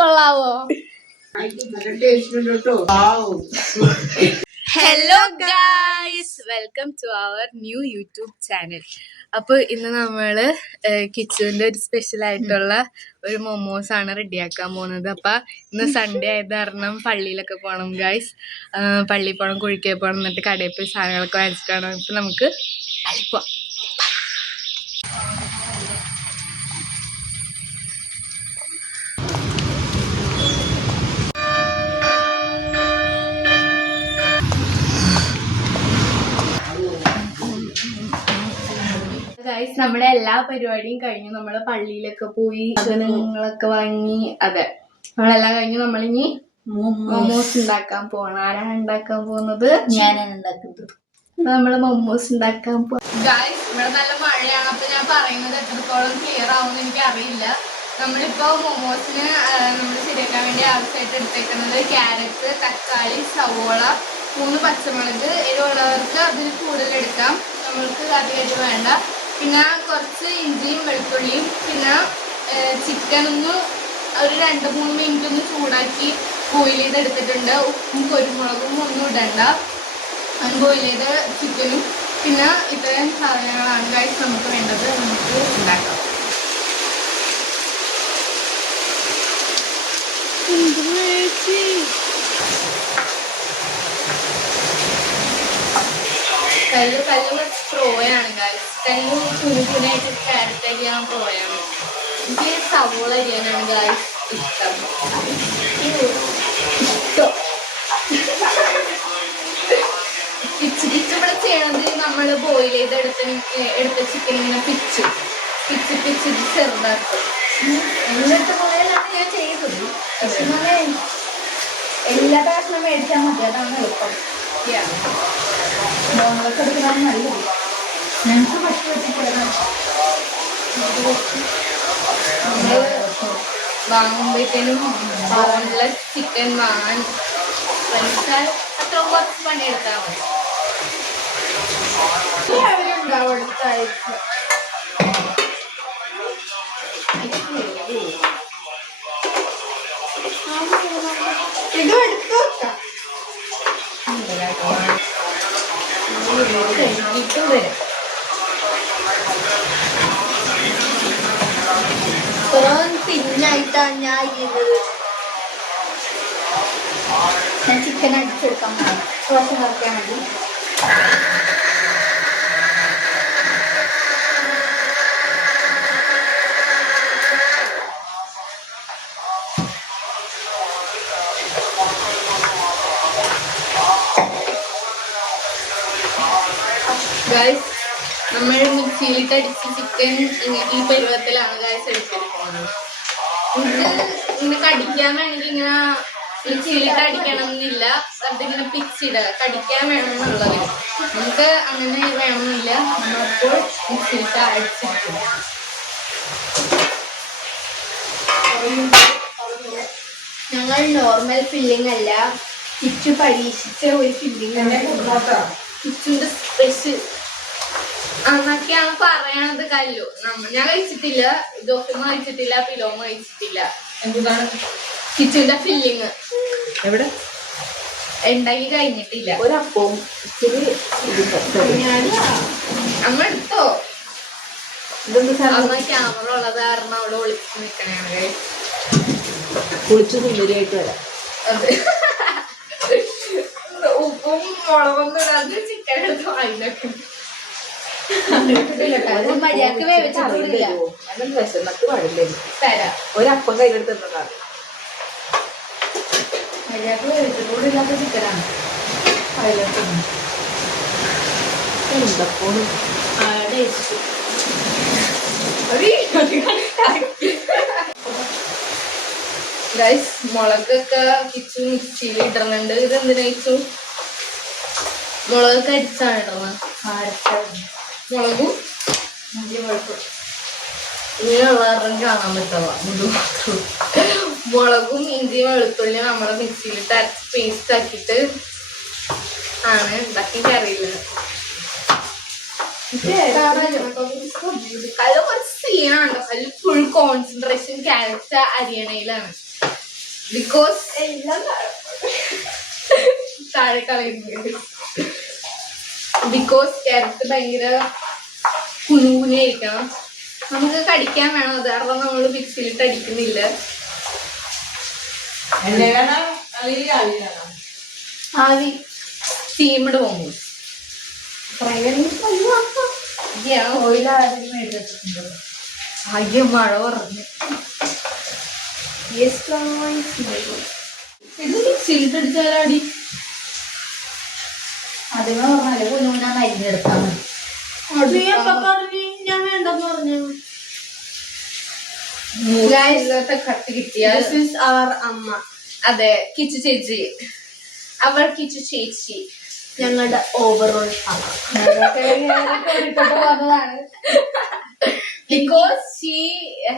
കൊള്ളാവോ? Hello guys, welcome to our new YouTube channel. അപ്പൊ ഇന്ന് നമ്മള് കിച്ചുവിന്റെ ഒരു സ്പെഷ്യൽ ആയിട്ടുള്ള ഒരു മൊമോസ് ആണ് റെഡിയാക്കാൻ പോകുന്നത്. അപ്പൊ ഇന്ന് സൺഡേ ആയത് കാരണം പള്ളിയിലൊക്കെ പോകണം ഗായ്സ്. പള്ളിയിൽ പോകണം, കുഴിക്കൽ പോകണം, എന്നിട്ട് കടയിൽ പോയി സാധനങ്ങളൊക്കെ വാങ്ങിച്ചിട്ടാണ്. ഇപ്പൊ നമുക്ക് പോവാം. ഗൈസ്, നമ്മുടെ എല്ലാ പരിപാടിയും കഴിഞ്ഞു. നമ്മള് പള്ളിയിലൊക്കെ പോയി സാധനങ്ങളൊക്കെ വാങ്ങി. അതെ, നമ്മളെല്ലാം കഴിഞ്ഞു. നമ്മളിനി മൊമോസ് ഉണ്ടാക്കാൻ പോകണം. ആരാണ് ഉണ്ടാക്കാൻ പോകുന്നത്? ഞാനാണ് ഉണ്ടാക്കുന്നത്. അപ്പൊ നമ്മള് മൊമോസ് ഉണ്ടാക്കാൻ പോവാം. ഗൈസ്, ഇവിടെ നല്ല മഴയാണ്. അപ്പൊ ഞാൻ പറയുന്നത് എത്രത്തോളം ക്ലിയർ ആവുമെന്ന് എനിക്ക് അറിയില്ല. നമ്മളിപ്പോ മൊമോസിന് നമ്മൾ ശരിയാക്കാൻ വേണ്ടി ആവശ്യമായിട്ട് എടുത്തേക്കുന്നത് ക്യാരറ്റ്, തക്കാളി, സവോള, 3 പച്ചമുളക്. എരിവുള്ളവർക്ക് അതിൽ കൂടുതൽ എടുക്കാം, നമ്മൾക്ക് അധികം വേണ്ട. പിന്നെ കുറച്ച് ഇഞ്ചിയും വെളുത്തുള്ളിയും, പിന്നെ ചിക്കൻ ഒന്ന് ഒരു 2-3 മിനിറ്റ് ഒന്ന് ചൂടാക്കി ബോയിൽ ചെയ്ത് എടുത്തിട്ടുണ്ട്. ഉപ്പും കുരുമുളകും ഒന്നും ഇടണ്ട. ബോയിൽ ചെയ്ത ചിക്കനും പിന്നെ ഇത്രയും സാധനങ്ങളാണ് ഗൈസ് നമുക്ക് വേണ്ടത്. നമുക്ക് ഉണ്ടാക്കാം. കല്ല് പ്രോയാണ് ഗൈസ്. കല്ല് കുനുകുനായിട്ട് ക്യാരറ്റ് അരിയാൻ പ്രോയാണ്. എനിക്ക് സവോള അരിയാനാണ് ഗൈസ് ഇഷ്ടം. പിച്ച് ഇവിടെ ചെയ്യണത്, നമ്മൾ ബോയിൽ ചെയ്ത് എടുത്ത ചിക്കൻ ഇങ്ങനെ പിച്ച് ചെറുതാക്കും. എന്നിട്ട് പോലെയാണ് ഞാൻ ചെയ്തത്. പക്ഷെ എല്ലാ കഷ്ണം മേടിച്ചാൽ മതി, അതാണ് എളുപ്പം. മോളൊക്കെ എടുക്കാൻ നല്ലത്. ഞങ്ങൾക്ക് പറ്റി വെച്ചിട്ടുള്ളത് നമ്മൾ വാങ്ങുമ്പോഴത്തേനും ബോൺലെസ് ചിക്കൻ വാങ്ങാൻ ശ്രമിച്ചാൽ അത്ര കുറച്ച് പണിയെടുത്താൽ മതി. അവരുണ്ടാവും അടുത്താഴ്ച. ഇത് എടുത്തു വെക്കാം. തിന്നായിട്ടാണ് ഞാൻ ചെയ്യുന്നത്. ഞാൻ ചിക്കൻ അടിച്ചെടുക്കാൻ കുറച്ച് നോക്കിയാൽ മതി. ഗൈസ്, നമ്മൾ മിക്സിയിലിട്ട് അടിച്ച് ചിക്കൻ ഈ പരുവത്തിലാണ് ഗൈസ് എടുത്തിരിക്കുന്നത്. ഇത് ഇങ്ങനെ കടിക്കാൻ വേണമെങ്കിൽ ഇങ്ങനെ മിക്സിയിലിട്ട് അടിക്കണം എന്നില്ല. അതിങ്ങനെ പിച്ചിടുക, കടിക്കാൻ വേണമെന്നുള്ളത്. നമുക്ക് അങ്ങനെ വേണമെന്നില്ല. നമ്മളിപ്പോൾ മിക്സിയിലിട്ട് അടിച്ചിരിക്കും. ഞങ്ങൾ നോർമൽ ഫില്ലിംഗ് അല്ല, കിച്ചു പരീക്ഷിച്ച ഒരു ഫില്ലിംഗ് ആണ്. കിച്ചുവിന്റെ സ്പെഷ്യൽ എന്നൊക്കെയാണ് പറയണത്. കല്ലു ഞാൻ കഴിച്ചിട്ടില്ല, ജോഫിമ കഴിച്ചിട്ടില്ല, പിലോമ കഴിച്ചിട്ടില്ല. എന്താണ് കിച്ചുവിന്റെ ഫില്ലിങ്? എവിടെ ഉണ്ടാക്കി കഴിഞ്ഞിട്ടില്ല. ഒരപ്പവും അമ്മ എടുത്തോ? അമ്മ ക്യാമറ ഉള്ളത് കാരണം അവിടെ ഒളിച്ചു നിൽക്കണേ. കുളിച്ചു സുന്ദരിയായിട്ട് വരാം. അതെ, ഉപ്പും മുളകൊന്നും ഇടാതെ ചിക്കൻ എടുത്ത് വാങ്ങിലൊക്കെ മര്യാദക്ക് വേവിച്ചിട്ടില്ല. തരാം. ഒരപ്പം കയ്യിലെടുത്ത് തന്നതാണ്. മര്യാദക്ക് വേവിച്ചിട്ടില്ലാത്ത ചിക്കനാണ്. എന്തപ്പോഴും ഗൈസ്, മുളകൊക്കെ കിച്ചു മിക്സിയിൽ ഇടുന്നുണ്ട്. ഇത് എന്തിനാ വെച്ചു? മുളകൊക്കെ അരിച്ചാണ് ഇടുന്നത്. മുളകും ഇങ്ങനെയുള്ളവരും കാണാൻ പറ്റുക. മുളകും ഇഞ്ചിയും വെളുത്തുള്ളിയും നമ്മളെ മിക്സിയിലിട്ട് അരച്ച് പേസ്റ്റ് ആക്കിയിട്ട് ആണ് ഉണ്ടാക്കി. അറിയില്ല, കല്ല് കുറച്ച് സീനാണ്. കല്ല് ഫുൾ കോൺസെൻട്രേഷൻ ക്യാരറ്റ് അരിയണയിലാണ്. ബിക്കോസ് എല്ലാം താഴെ കളയുന്നത്. ബിക്കോസ് ക്യാരറ്റ് ഭയങ്കര കുനുകുനായിരിക്കണം. നമുക്ക് കടിക്കാൻ വേണം, അത് കാരണം നമ്മൾ മിക്സിയിലിട്ട് അടിക്കുന്നില്ല. ആവി സ്റ്റീംഡ് പോകുമ്പോൾ അയ്യോ മഴ പറഞ്ഞു. ഇത് മിക്സിയിലിട്ട് അടിച്ചാലാടി അതിനെ പറഞ്ഞാല് കുഞ്ഞുനാ മരുന്നെടുക്കാൻ ഞാൻ വേണ്ടെന്ന് പറഞ്ഞു. കട്ട് കിട്ടിയാൽ അമ്മ. അതെ, കിച്ചു ചേച്ചി. അവർ കിച്ചു ചേച്ചി ഞങ്ങളുടെ ഓവറോൾ പറഞ്ഞതാണ്. Because she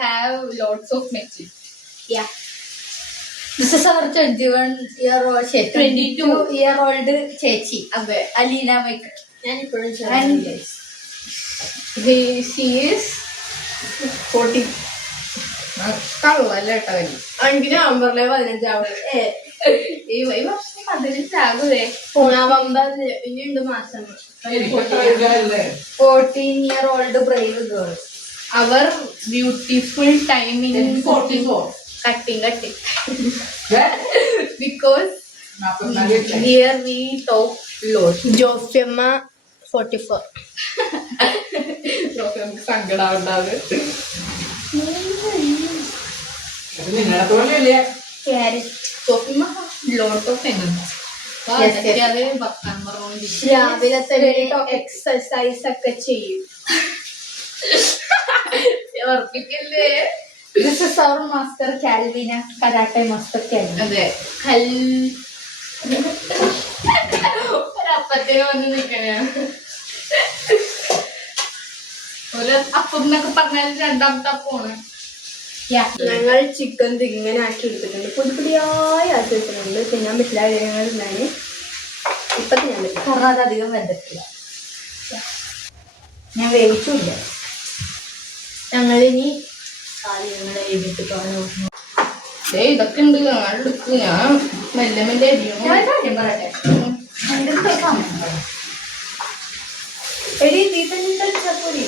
have lots of matches. Yeah. This is our 21-year-old, 22-year-old ചേച്ചി. അതെ, അലീന മൈക്കൽ. ഞാനിപ്പോഴും she is 40. കള്ളല്ല കേട്ടോ. എനിക്ക് നവംബറിലെ 15 ഈ വർഷം 15 ഇനിയുണ്ട് മാസം. 14-year-old brave girl. Our beautiful time in 44. Cutting. Because here we talk lot. ജോഫിയമ്മ 44. സങ്കടാവുണ്ടാവ്. ലോട്ട് ഓഫ് രാവിലെ തന്നെ എക്സസൈസ് ഒക്കെ ചെയ്യും. ഓർപ്പിക്കല്ലേ. This is our master Calvina, karate master Calvin. അതെ, ഒരപ്പത്തിന് വന്ന് നിൽക്കണ ഒരു അപ്പം എന്നൊക്കെ പറഞ്ഞാൽ രണ്ടാമത്തെ അപ്പമാണ്. ഞങ്ങൾ ചിക്കൻ ഇങ്ങനെ ആക്കി എടുത്തിട്ടുണ്ട്, പൊടിപ്പൊടിയായി ആക്കി എടുത്തിട്ടുണ്ട്. തിന്നാൻ പറ്റില്ല കാര്യങ്ങളുണ്ടായി. ഇപ്പൊ തിന്നാൻ പറ്റില്ല കാരണം അത് അധികം വെന്തിട്ടില്ല, ഞാൻ വേവിച്ചില്ല. ഞങ്ങളിനി കാര്യങ്ങളെ എഴുതിട്ട് പറഞ്ഞു. ഇതൊക്കെ ഉണ്ട്, എടുക്കും. ഞാൻ മെല്ലെ മെല്ലെ കാര്യം പറയട്ടെ. എടി നീ തന്നെ കളിച്ചപ്പോരി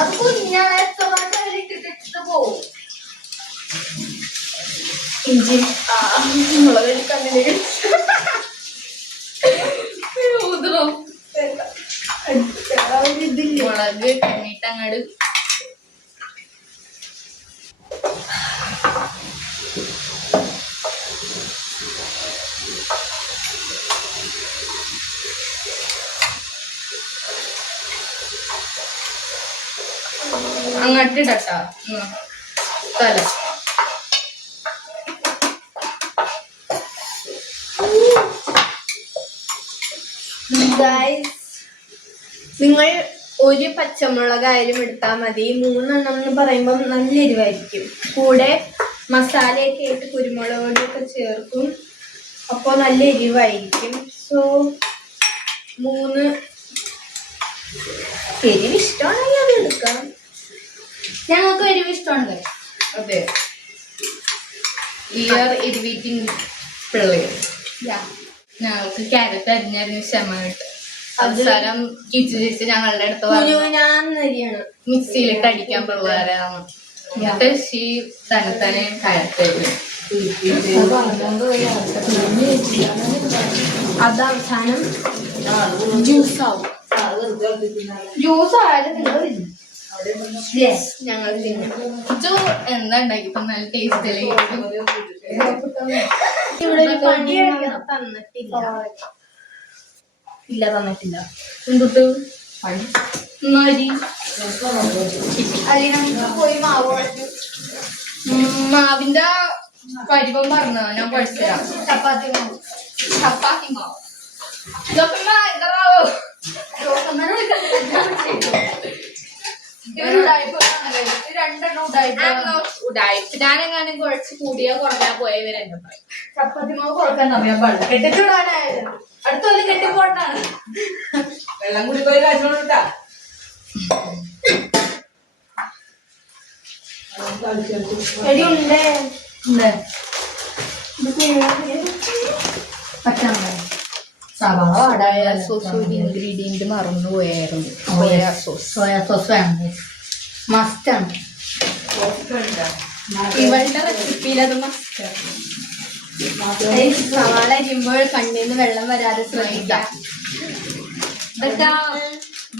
അത് കുഞ്ഞാണ്, എത്ര പോവും. ഇഞ്ചി മുളക് കണ്ണിലേക്ക് മുളക് കണ്ണിട്ട് അങ്ങോട്ട് അങ്ങട്ടിടട്ടാ തല. നിങ്ങൾ ഒരു പച്ചമുളകായാലും എടുത്താൽ മതി. 3 എണ്ണം എന്ന് പറയുമ്പോൾ നല്ല എരിവായിരിക്കും. കൂടെ മസാലയൊക്കെ ഇട്ട് കുരുമുളക് പൊടിയൊക്കെ ചേർക്കും, അപ്പോൾ നല്ല എരിവായിരിക്കും. സോ 3 എരിവ് ഇഷ്ടമാണെങ്കിൽ അത് എടുക്കാം. ഞങ്ങൾക്ക് എരിവ് ഇഷ്ടമുണ്ട്. അതെ, എരിവീറ്റിംഗ് പിള്ളേർ. ഞങ്ങൾക്ക് ക്യാരറ്റ് അരിഞ്ഞറിഞ്ഞ് ക്ഷമ കിട്ടും. അവസാനം കിച്ചു ചേച്ചി ഞങ്ങളുടെ അടുത്ത് മിക്സിയിലിട്ട് അടിക്കാൻ പിള്ളേരാണ്. എന്നിട്ട് ഷീ തന്നെ ക്യാരറ്റ് അത് അവസാനം ജ്യൂസാവും. ജ്യൂസ് ആയാലും ഞങ്ങൾ എന്താ ഉണ്ടാക്കി നല്ല ടേസ്റ്റ് ഇവിടെ ഒരു പണി തന്നിട്ടില്ല. തന്നിട്ടില്ല. എന്തൊട്ട് പോയി മാവ് മാവിന്റെ പരിവം പറഞ്ഞോ, ഞാൻ പഠിച്ചുതരാം. ചപ്പാത്തി മാവ്. ഞാനെങ്ങാനും കുഴച്ച് കൂടിയാ കുറഞ്ഞാ പോയവരെന്നെ പറയും. ചപ്പാത്തി മാവ് കൊടുക്കാൻ അറിയാൻ പാടില്ല. കെട്ടിച്ചൂടാനായാലും അടുത്ത കൊല്ലം കെട്ടിപ്പോട്ടാണ്. വെള്ളം കൂടി പോയി കാശോട്ടാ. എടി ഉണ്ട് സവാള വാടായ സോസ് ഒരു ഇൻഗ്രീഡിയന്റ് മറന്നുപോയായിരുന്നു. സോയാ സോസ് വേണം, മസ്റ്റാണ്. ഇവളുടെ റെസിപ്പിയിൽ അത് മസ്റ്റാണ്. സവാള അരിയുമ്പോൾ കണ്ണിന്ന് വെള്ളം വരാതെ ശ്രദ്ധിക്കാം. ഇതൊക്കെ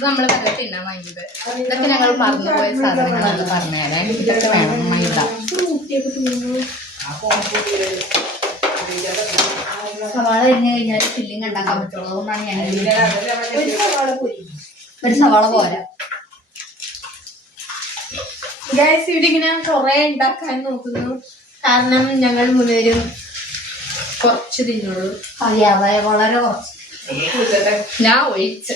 നമ്മള് വല്ല തിന്നാൻ വാങ്ങിയത്. ഇതൊക്കെ ഞങ്ങൾ മറന്നുപോയ സാധനങ്ങളാണ് പറഞ്ഞുതരാൻ. ഇതൊക്കെ വേണം മൈദ. സവാള അരിഞ്ഞു കഴിഞ്ഞാൽ ഫില്ലിങ് ഉണ്ടാക്കാൻ പറ്റുള്ളൂ. അതുകൊണ്ടാണ് ഞാൻ ഒരു സവാള പോരാ. ഗൈസ് ഇവിടെ ഇങ്ങനെ കുറെ ഉണ്ടാക്കാൻ നോക്കുന്നു, കാരണം ഞങ്ങൾ മൂന്നുപേരും കുറച്ച് തിന്നുള്ളൂ. അറിയാതെ വളരെ കുറച്ച്. ഞാൻ ഒഴിച്ച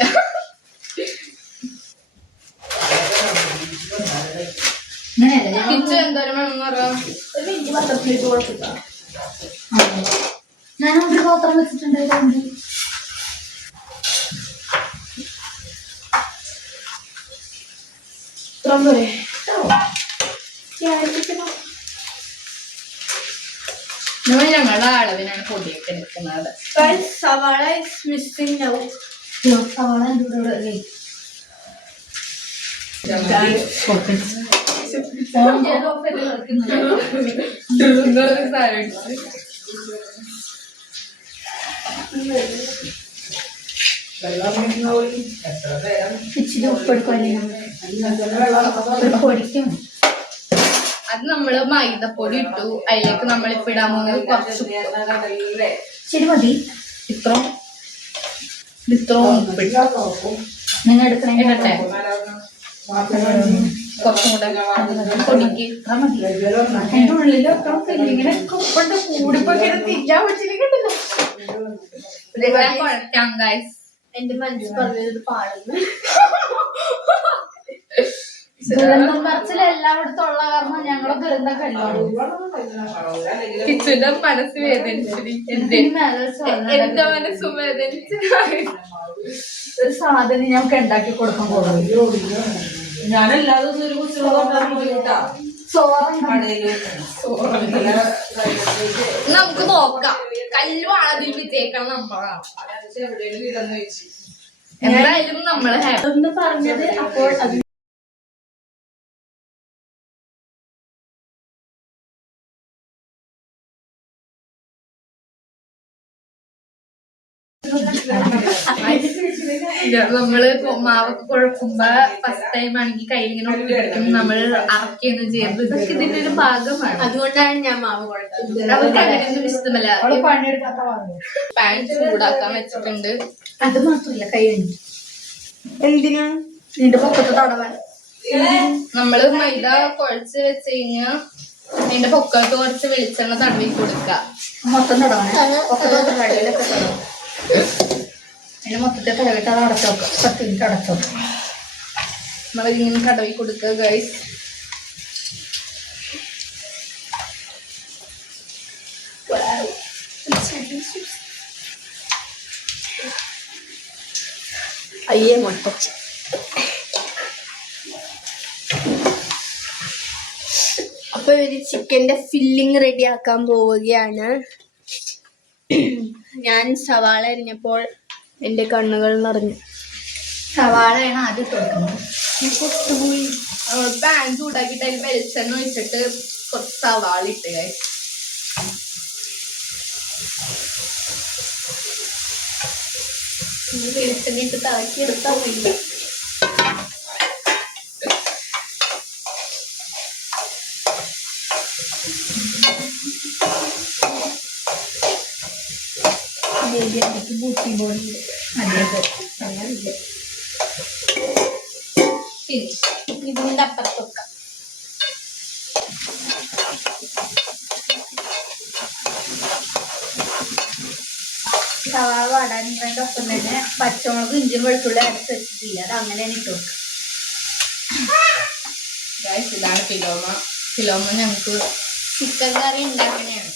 ഇങ്ങനെയല്ല കിച്ചൺ എന്തോരം വേണമെന്ന് പറയാം. ഒരു മിനിറ്റ് പത്രത്തിലേക്ക് കൊടുത്തിട്ടാ. ഞാൻ ഒരു പാത്രം വെച്ചിട്ടുണ്ടായിരുന്നു. നമ്മൾ ഞങ്ങളുടെ അളവിനാണ് പൊടിയൊക്കെ എടുക്കുന്നത്. സവാള മിസ്സിംഗ് നൗ. സവാള ഇച്ചിരി ഉപ്പെടുക്കുമല്ലേ പൊടിക്കും. അത് നമ്മള് മൈദപ്പൊടി ഇട്ടു. അതിലേക്ക് നമ്മളിപ്പോ ഇടാൻ പോകുന്നത് കുറച്ച് ശരി മതി. ഇത്രയും ഉപ്പിട്ടു. നിങ്ങൾ എടുക്കണേ ഇടട്ടെ കുറച്ചും കൂടെ പൊടിക്ക്. അതിന്റെ ഉള്ളിലൊക്കെ ഇങ്ങനെ ഉപ്പുണ്ട് കൂടിപ്പോ തിരിക്കാൻ പറ്റില്ല. കുഴക്കാം ഗൈസ്. എന്റെ മനസ്സിൽ പറഞ്ഞത് പാടുന്നു. ദുരന്തം പറച്ചിൽ എല്ലായിടത്തും ഉള്ള കാരണം ഞങ്ങളെ ദുരന്തം കല്ലാണ്. കിച്ചുന്റെ മനസ്സ് വേദനിച്ചിരിക്കും. എന്റെ മനസ്സും വേദനിച്ചു. ഒരു സാധനം ഞങ്ങൾക്ക് ഉണ്ടാക്കി കൊടുക്കാൻ പോകും. ഞാനെല്ലാ ദിവസവും ഒരു നമുക്ക് നോക്കാം. കല്ലുമാണ് അതിൽ വിജയിക്കണം നമ്മളാണ്. എന്തായാലും നമ്മള് ഹാപ്പി ഒന്ന് പറഞ്ഞത് അപ്പോൾ അത് നമ്മള് മാവൊക്കെ കുഴക്കുമ്പോ ഫസ്റ്റ് ടൈം ആണെങ്കിൽ കയ്യിൽ ഇങ്ങനെ ഒട്ടിപ്പിടിക്കും. നമ്മൾ അറക്കൊന്നും ചെയ്യുന്നത് ഇതൊക്കെ ഇതിന്റെ ഒരു ഭാഗമാണ്. അതുകൊണ്ടാണ് ഞാൻ മാവ് കുഴക്കുന്നത്. അവർക്ക് അങ്ങനെയൊന്നും ഇഷ്ടമല്ല. പണിയെടുക്കാത്ത പാൻ ചൂടാക്കാൻ വെച്ചിട്ടുണ്ട്. അത് മാത്രല്ല കൈ എന്തിനാ നിന്റെ പൊക്കത്ത് തടവാൻ. നമ്മള് മൈദ കുഴച്ച് വെച്ച് കഴിഞ്ഞാ അതിന്റെ പൊക്കത്ത് കുറച്ച് വെളിച്ചെണ്ണ തടവി കൊടുക്ക. മൊത്തം തടവാൻ പൊക്കത്ത് കടയിലൊക്കെ തടവാം. അതിന് മൊത്തത്തെ തടവിട്ട് അത് അടച്ചു നോക്കാം. 10 മിനിറ്റ് അടച്ചു നോക്കാം. നമ്മളിങ്ങനെ തടവി കൊടുക്കുക ഗൈസ്. അയ്യേ മൊത്തം അപ്പൊ ഒരു ചിക്കന്റെ ഫില്ലിങ് റെഡി ആക്കാൻ പോവുകയാണ്. ഞാൻ സവാള അരിഞ്ഞപ്പോൾ എന്റെ കണ്ണുകൾ നിറഞ്ഞു. സവാളയാണ് ആദ്യം കൊടുക്കുന്നത്. പാൻ ചൂടാക്കിട്ട് അതിൽ വെളിച്ചെണ്ണ ഒഴിച്ചിട്ട് കുറച്ച് സവാള ഇട്ട് ഗൈസ്. വെളിച്ചെണ്ണ ഇട്ട് താക്കി എടുത്താൽ മതി. ഇതിന്റെ അപ്പുറത്തൊക്കെ സവാള വാടാനിന്റെ ഒപ്പം തന്നെ പച്ചമുളക് ഇഞ്ചി വെളുത്തുള്ളി അരച്ച് വെച്ചിട്ടില്ല. അത് അങ്ങനെയാണ് ഇട്ട് കൊടുക്കുക. ഇതാണ് ഫിലോമ. ഫിലോമ ഞങ്ങക്ക് ചിക്കൻ കറി ഉണ്ടാക്കണയാണ്.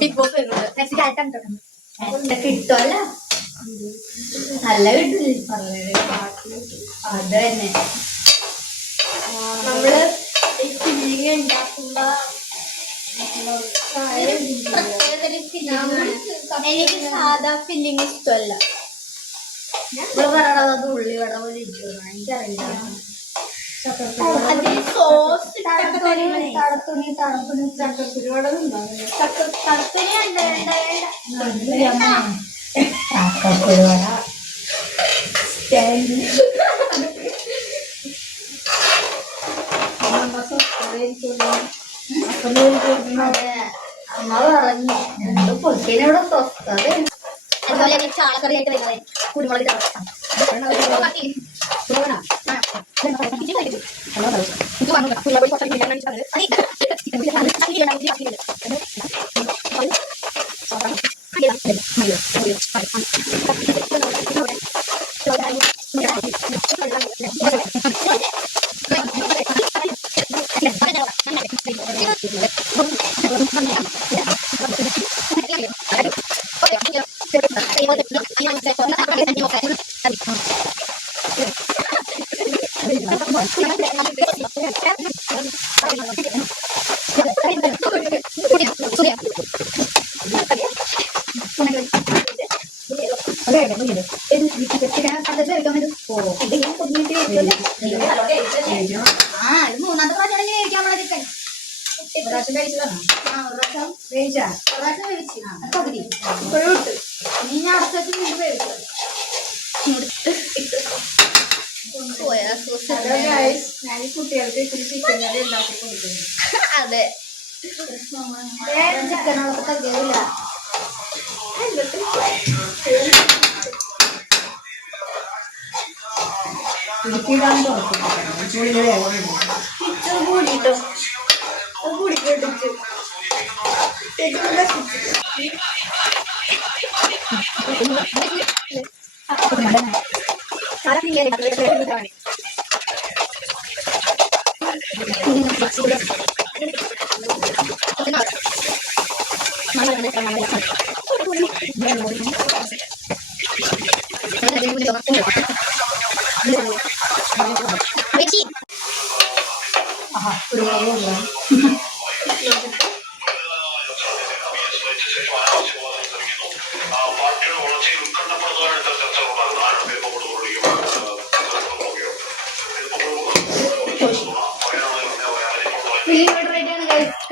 ബിഗ് ബോസ് കിട്ടുമല്ല നല്ല കിട്ടില്ല അത് തന്നെ നമ്മള് ഫില്ലിങ് ഉണ്ടാക്കുമ്പോ എനിക്ക് സാധാ ഫില്ലിങ് ഇഷ്ടമല്ല. ഇവിടെ പറയണത് അത് ഉള്ളിവട പോലെ ഇരിക്കുന്നു. എനിക്കറിയില്ല. അതിന് സോസ് തടത്തുണി അമ്മ പറഞ്ഞു എന്തോ പൊട്ടിനോട് സ്വസ്ഥത. അതുപോലെ ചാളക്കറിയായിട്ട് വരുന്നത് കുരുമുളക് മൂന്നാമത്തെ പ്രാവശ്യം കഴിക്കാൻ ചിക്കൻ കുട്ടികൾക്ക് ഇത്തിരി ചിക്കൻ കറി ഉണ്ടാക്കി കൊടുക്കുന്നു. അതെ ചിക്കനോടൊക്കെ തകയില്ല. കൂടിട്ടോ കൂടിക്കൊണ്ടിച്ചു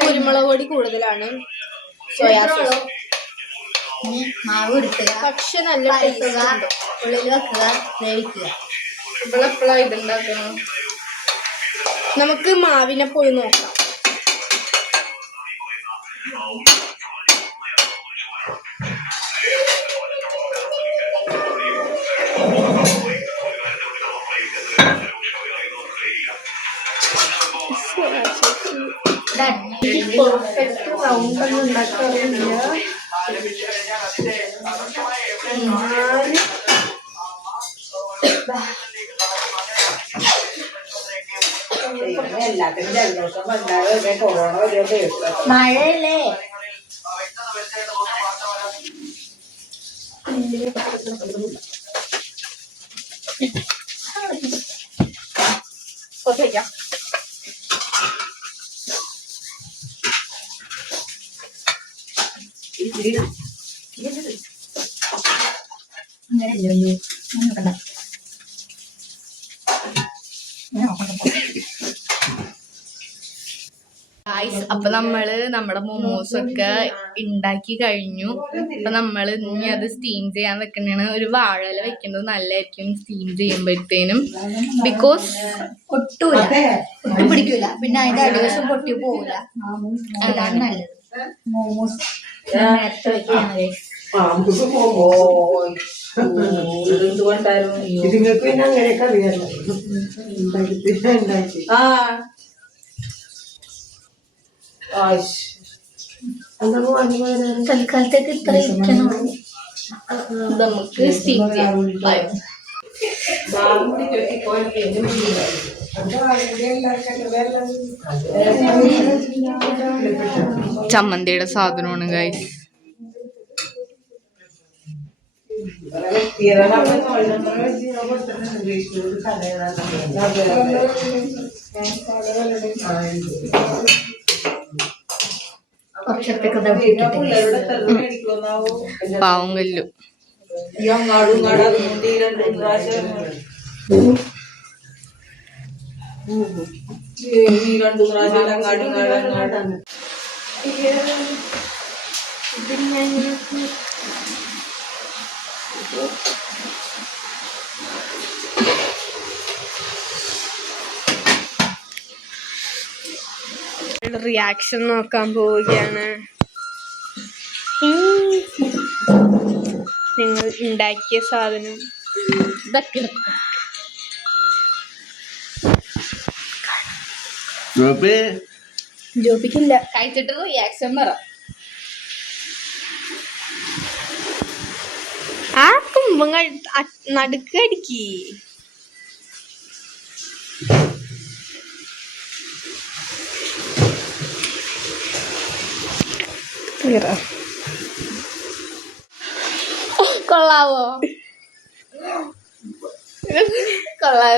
കുരുമുളക് പൊടി കൂടുതലാണ്. സോയാ സോസ് മാവ് എടുക്കുക, പക്ഷെ നല്ല ഉള്ളിൽ വെക്കുക, വേവിക്കുക. ഇവളെപ്പോഴാണ് ഇതുണ്ടാക്കണം? നമുക്ക് മാവിനെ പോയി നോക്കാം. പെർഫെക്റ്റ് റൗണ്ട് ഒന്നും ഉണ്ടാക്കാറില്ല. മഴയല്ലേ? വയ്ക്കാം. അപ്പൊ നമ്മള് നമ്മുടെ മൊമോസ് ഒക്കെ ഉണ്ടാക്കി കഴിഞ്ഞു. അപ്പൊ നമ്മള് ഇനി അത് സ്റ്റീം ചെയ്യാൻ വെക്കുന്നതാണ്. ഒരു വാഴയില വെക്കുന്നത് നല്ലതായിരിക്കും സ്റ്റീം ചെയ്യുമ്പോഴത്തേനും. ബിക്കോസ് ഒട്ടും പിടിക്കൂല, പിന്നെ അതിന്റെ അടിവശം പൊട്ടി പോവില്ല. അതാണ് നല്ലത്. മോമോസ് നേരത്തെ വെക്കുകയാണ്. എന്തുകൊണ്ടായിരുന്നു ഇതിങ്ങൾക്ക് പിന്നെ അങ്ങനെയൊക്കെ അറിയാലോ. ഉണ്ടാക്കി ആ എന്താ വാങ്ങി തൽക്കാലത്തേക്ക് ഇത്ര ഇരിക്കണം. നമുക്ക് സ്റ്റീം ചെയ്യാം. Bye. ചമ്മന്തിയുടെ സാധനമാണ് ഗൈസ്. പാവം കല്ലു. റിയാക്ഷൻ നോക്കാൻ പോവുകയാണ്. നിങ്ങൾ ഉണ്ടാക്കിയ സാധനം ഇതൊക്കെ ജോബിക്കില്ല. കഴിച്ചിട്ട് റിയാക്ഷൻ പറ. ആ കുമ്പം നടുക്ക് അടിക്കി. കൊള്ളാവോ? കൊള്ളാ.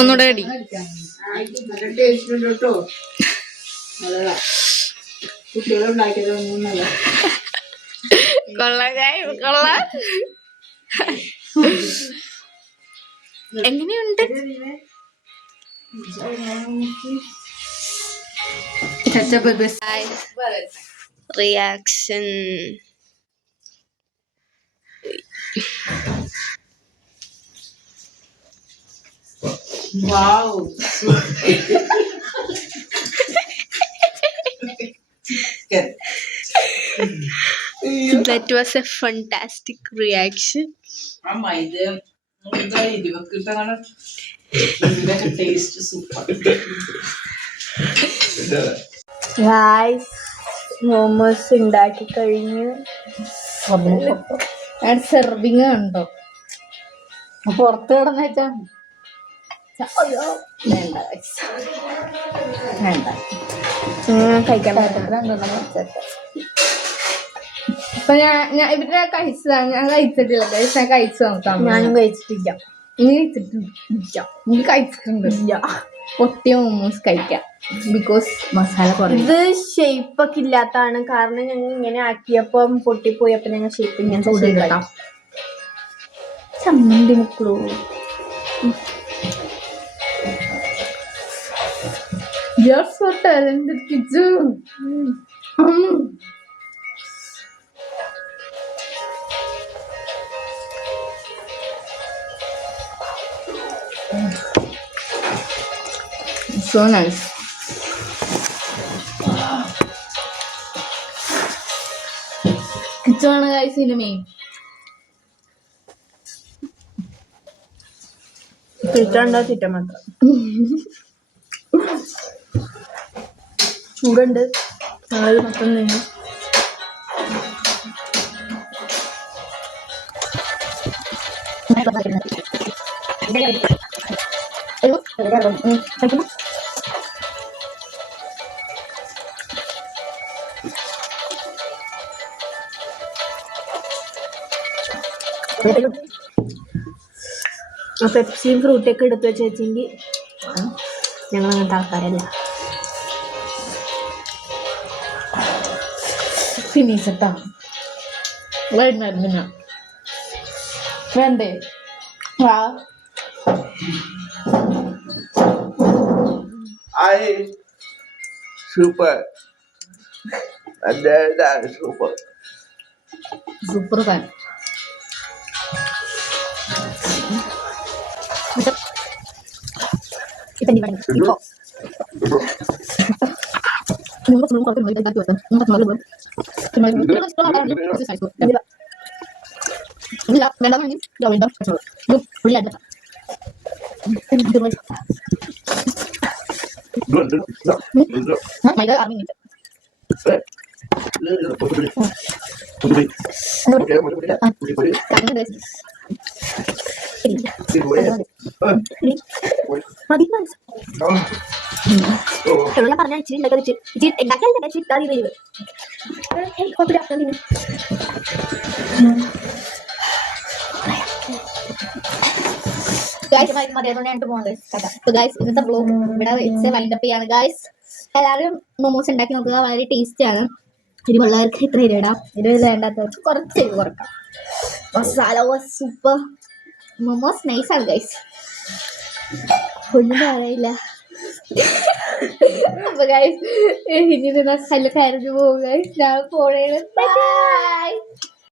ഒന്നുകൂടെ അടി. കൊള്ള. എങ്ങനെയുണ്ട്? Reaction. Wow. That was a fantastic reaction. Taste super. Guys momos ഉണ്ടാക്കി കഴിഞ്ഞ് സെർവിങ് കണ്ടോ? പുറത്ത് കിടന്നേച്ചാ വേണ്ട കഴിക്കാൻ പറ്റില്ല. ഇപ്പൊ ഞാൻ ഇവരുടെ കഴിച്ചതാണ്. ഞാൻ കഴിച്ചിട്ടില്ല. ഞാൻ കഴിച്ചു നോക്കാം. ഞാനും കഴിച്ചിട്ടില്ല. ഇനി കഴിച്ചിട്ടില്ല. ഇനി കഴിച്ചിട്ടുണ്ട്. പൊട്ടിയ മോമോസ് കഴിക്കാം. ബിക്കോസ് മസാല കുറയും. ഇത് ഷേപ്പ് ഒക്കെ ഇല്ലാത്തതാണ്. കാരണം ഞങ്ങൾ ഇങ്ങനെ ആക്കിയപ്പം പൊട്ടിപ്പോയപ്പോ ഞങ്ങൾ ഷേപ്പ് ഇങ്ങനത്തെ കേട്ടോ. ചമ്മന്തി മുക്കളൂ. You're so talented, Kichu. So nice. Kichu ആണ് guys ഇതിന്റെ main. തിട്ടണ്ടോ തിട്ട മാത്രം. ചൂടുണ്ട്. ഞങ്ങൾ മൊത്തം നിന്ന് പെപ്സിയും ഫ്രൂട്ടൊക്കെ എടുത്ത് വെച്ചെങ്കിൽ ഞങ്ങൾ അങ്ങനത്തെ ആൾക്കാരല്ല. ഫിനിഷട്ടാ വരുന്ന വേണ്ടേ? Super. And then that is super. Super fan. ഇപ്പൊ ഞാൻ പറഞ്ഞ ഇച്ചിരി ഉണ്ടാക്കിയാൽ ഇട്ടാതി ഇന്നത്തെ വ്ലോഗ് ഇവിടെ വെച്ച് വൈൻഡപ്പ് ചെയ്യാണ് ഗായ്സ്. എല്ലാവരും മൊമോസ് ഉണ്ടാക്കി നോക്കുക, വളരെ ടേസ്റ്റി ആണ്. എരിവുള്ളവർക്ക് ഇത്ര ഇടാം, എരിവ് വേണ്ടാത്തവർക്ക് കുറച്ച് എരിവ് കുറക്കാം. Masala was super. മൊമോസ് നൈസാണ് ഗൈസ്, ഒന്നും അറിയില്ല. അപ്പൊ ഗൈസ് ഇനി നല്ല കരഞ്ഞു പോകും ഗൈസ്. ഞാൻ പോണേ. ബൈ.